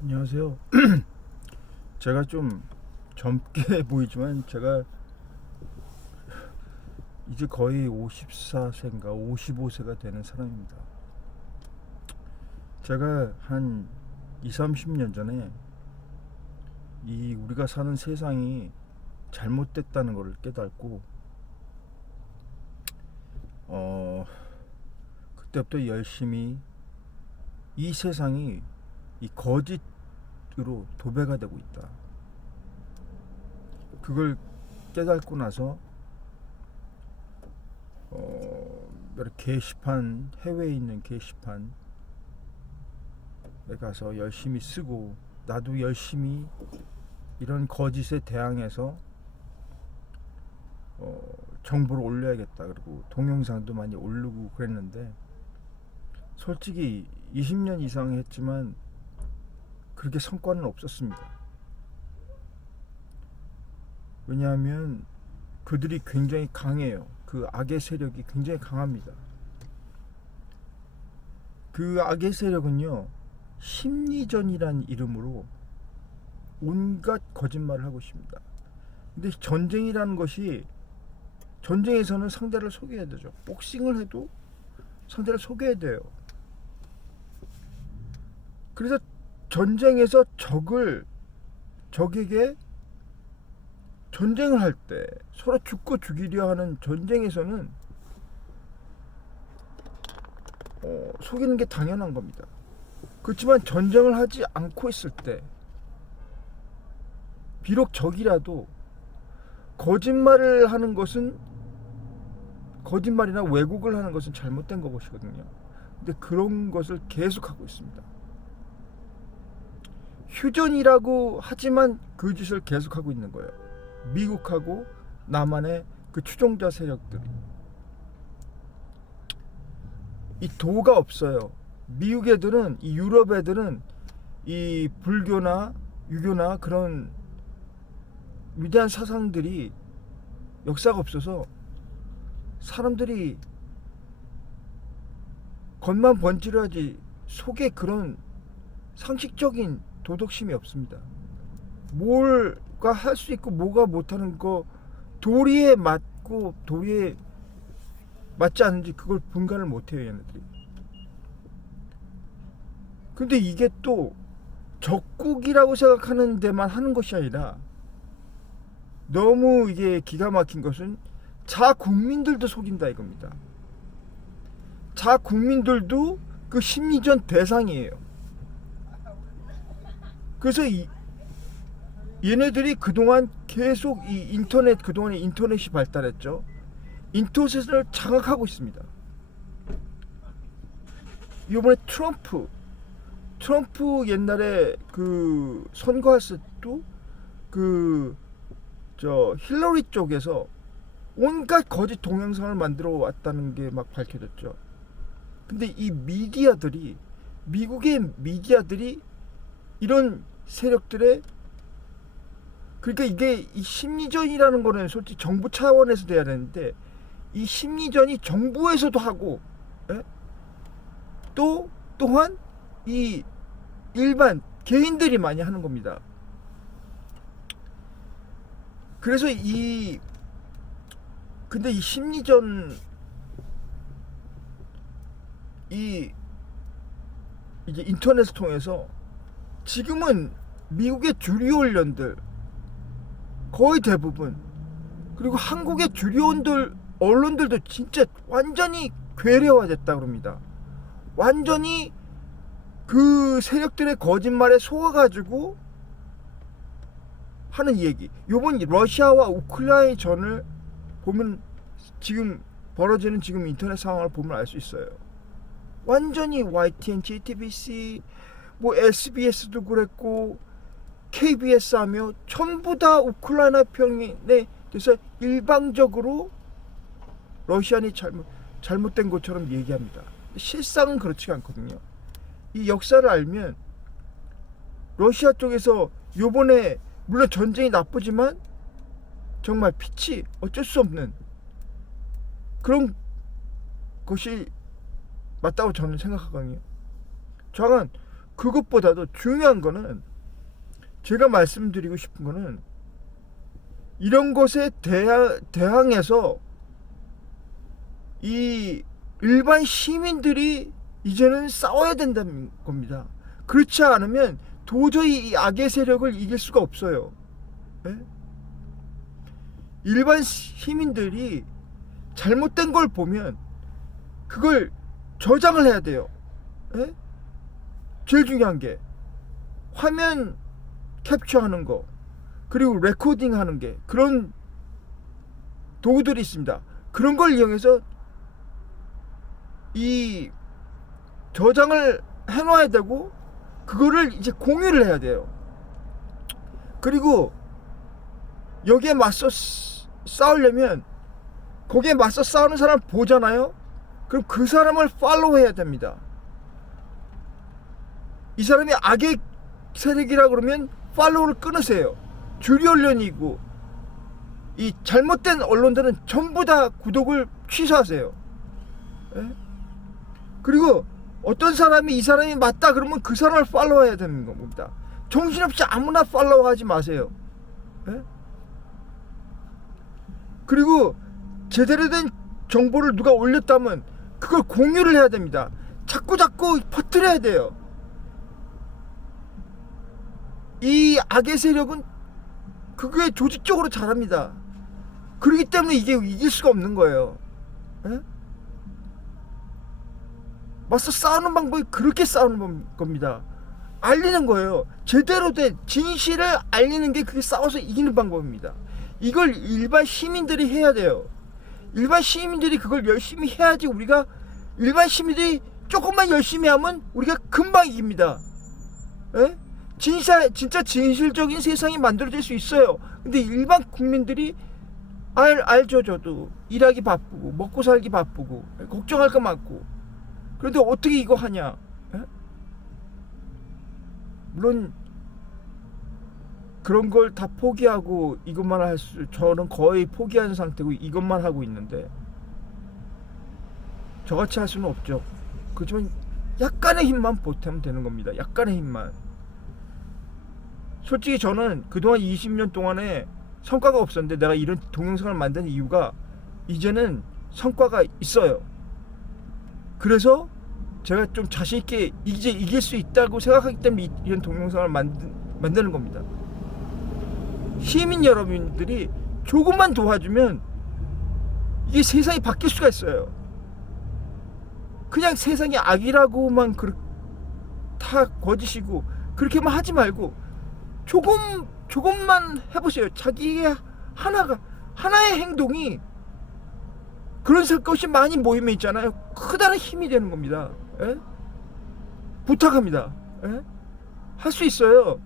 안녕하세요. 제가 좀 젊게 보이지만 제가 이제 거의 54세인가 55세가 되는 사람입니다. 제가 한 2, 30년 전에 이 우리가 사는 세상이 잘못됐다는 것을 깨닫고 그때부터 열심히 이 세상이 이 거짓으로 도배가 되고 있다. 그걸 깨닫고 나서 여러 게시판, 해외에 있는 게시판에 가서 열심히 쓰고, 나도 열심히 이런 거짓에 대항해서 정보를 올려야겠다. 그리고 동영상도 많이 올리고 그랬는데, 솔직히 20년 이상 했지만 그렇게 성과는 없었습니다. 왜냐하면 그들이 굉장히 강해요. 그 악의 세력이 굉장히 강합니다. 그 악의 세력은요, 심리전이란 이름으로 온갖 거짓말을 하고 있습니다. 근데 전쟁이라는 것이, 전쟁에서는 상대를 속여야 되죠. 복싱을 해도 상대를 속여야 돼요. 그래서 전쟁에서 적에게 전쟁을 할 때 서로 죽고 죽이려 하는 전쟁에서는 속이는 게 당연한 겁니다. 그렇지만 전쟁을 하지 않고 있을 때 비록 적이라도 거짓말을 하는 것은, 거짓말이나 왜곡을 하는 것은 잘못된 것이거든요. 근데 그런 것을 계속하고 있습니다. 휴전이라고 하지만 그 짓을 계속하고 있는 거예요. 미국하고 남한의 그 추종자 세력들이. 이 도가 없어요. 미국 애들은, 이 유럽 애들은 이 불교나 유교나 그런 위대한 사상들이, 역사가 없어서 사람들이 겉만 번지르하지 속에 그런 상식적인 도덕심이 없습니다. 뭘가 할 수 있고 뭐가 못하는 거, 도리에 맞고 도리에 맞지 않은지 그걸 분간을 못해요, 얘네들이. 근데 이게 또 적국이라고 생각하는 데만 하는 것이 아니라, 너무 이게 기가 막힌 것은 자국민들도 속인다 이겁니다. 자국민들도 그 심리전 대상이에요. 그래서 얘네들이 그동안 계속 이 인터넷, 그동안에 인터넷이 발달했죠. 인터넷을 장악하고 있습니다. 이번에 트럼프 옛날에 그 선거했을 때도 힐러리 쪽에서 온갖 거짓 동영상을 만들어 왔다는 게 막 밝혀졌죠. 근데 이 미디어들이, 미국의 미디어들이 이런 세력들의, 그러니까 이게 이 심리전이라는 거는 솔직히 정부 차원에서 돼야 되는데, 이 심리전이 정부에서도 하고, 예? 또한 이 일반 개인들이 많이 하는 겁니다. 그래서 근데 이 심리전, 이제 인터넷을 통해서 지금은 미국의 주류 언론들 거의 대부분, 그리고 한국의 주류 언론들도 진짜 완전히 괴뢰화됐다 그럽니다. 완전히 그 세력들의 거짓말에 속아가지고 하는 얘기. 요번 러시아와 우크라이나 전을 보면, 지금 벌어지는 지금 인터넷 상황을 보면 알 수 있어요. 완전히 YTN, JTBC, 뭐 SBS도 그랬고 KBS 하며 전부 다 우크라이나 편에 대해서 일방적으로 러시아니 잘못된 것처럼 얘기합니다. 실상은 그렇지가 않거든요. 이 역사를 알면 러시아 쪽에서 요번에, 물론 전쟁이 나쁘지만 정말 피치 어쩔 수 없는 그런 것이 맞다고 저는 생각하거든요. 저는 그것보다도 중요한 거는, 제가 말씀드리고 싶은 거는, 이런 것에 대항해서 이 일반 시민들이 이제는 싸워야 된다는 겁니다. 그렇지 않으면 도저히 이 악의 세력을 이길 수가 없어요. 예? 일반 시민들이 잘못된 걸 보면 그걸 저장을 해야 돼요. 예? 제일 중요한 게 화면 캡처하는 거, 그리고 레코딩 하는 게, 그런 도구들이 있습니다. 그런 걸 이용해서 이 저장을 해놔야 되고, 그거를 이제 공유를 해야 돼요. 그리고 여기에 맞서 싸우려면, 거기에 맞서 싸우는 사람 보잖아요. 그럼 그 사람을 팔로우 해야 됩니다. 이 사람이 악의 세력이라 그러면 팔로우를 끊으세요. 주류 언론이고 이 잘못된 언론들은 전부 다 구독을 취소하세요. 예? 그리고 어떤 사람이 이 사람이 맞다 그러면 그 사람을 팔로우해야 되는 겁니다. 정신없이 아무나 팔로우하지 마세요. 예? 그리고 제대로 된 정보를 누가 올렸다면 그걸 공유를 해야 됩니다. 자꾸 퍼뜨려야 돼요. 이 악의 세력은 그게 조직적으로 잘합니다. 그렇기 때문에 이게 이길 수가 없는 거예요. 에? 맞서 싸우는 방법이 그렇게 싸우는 겁니다. 알리는 거예요. 제대로 된 진실을 알리는 게 그게 싸워서 이기는 방법입니다. 이걸 일반 시민들이 해야 돼요. 일반 시민들이 그걸 열심히 해야지, 우리가 일반 시민들이 조금만 열심히 하면 우리가 금방 이깁니다. 에? 진짜 진실적인 세상이 만들어질 수 있어요. 근데 일반 국민들이 알죠. 저도 일하기 바쁘고 먹고 살기 바쁘고 걱정할 거 많고, 그런데 어떻게 이거 하냐. 에? 물론 그런 걸 다 포기하고 이것만 저는 거의 포기한 상태고 이것만 하고 있는데, 저같이 할 수는 없죠. 그렇지만 약간의 힘만 보태면 되는 겁니다. 약간의 힘만. 솔직히 저는 그동안 20년 동안에 성과가 없었는데, 내가 이런 동영상을 만든 이유가 이제는 성과가 있어요. 그래서 제가 좀 자신있게 이제 이길 수 있다고 생각하기 때문에 이런 동영상을 만드는 겁니다. 시민 여러분들이 조금만 도와주면 이게 세상이 바뀔 수가 있어요. 그냥 세상이 악이라고만 다 거짓이고 그렇게만 하지 말고 조금만 해보세요. 자기의 하나의 행동이 그런 것이 많이 모이면 있잖아요. 크다란 힘이 되는 겁니다. 에? 부탁합니다. 할 수 있어요.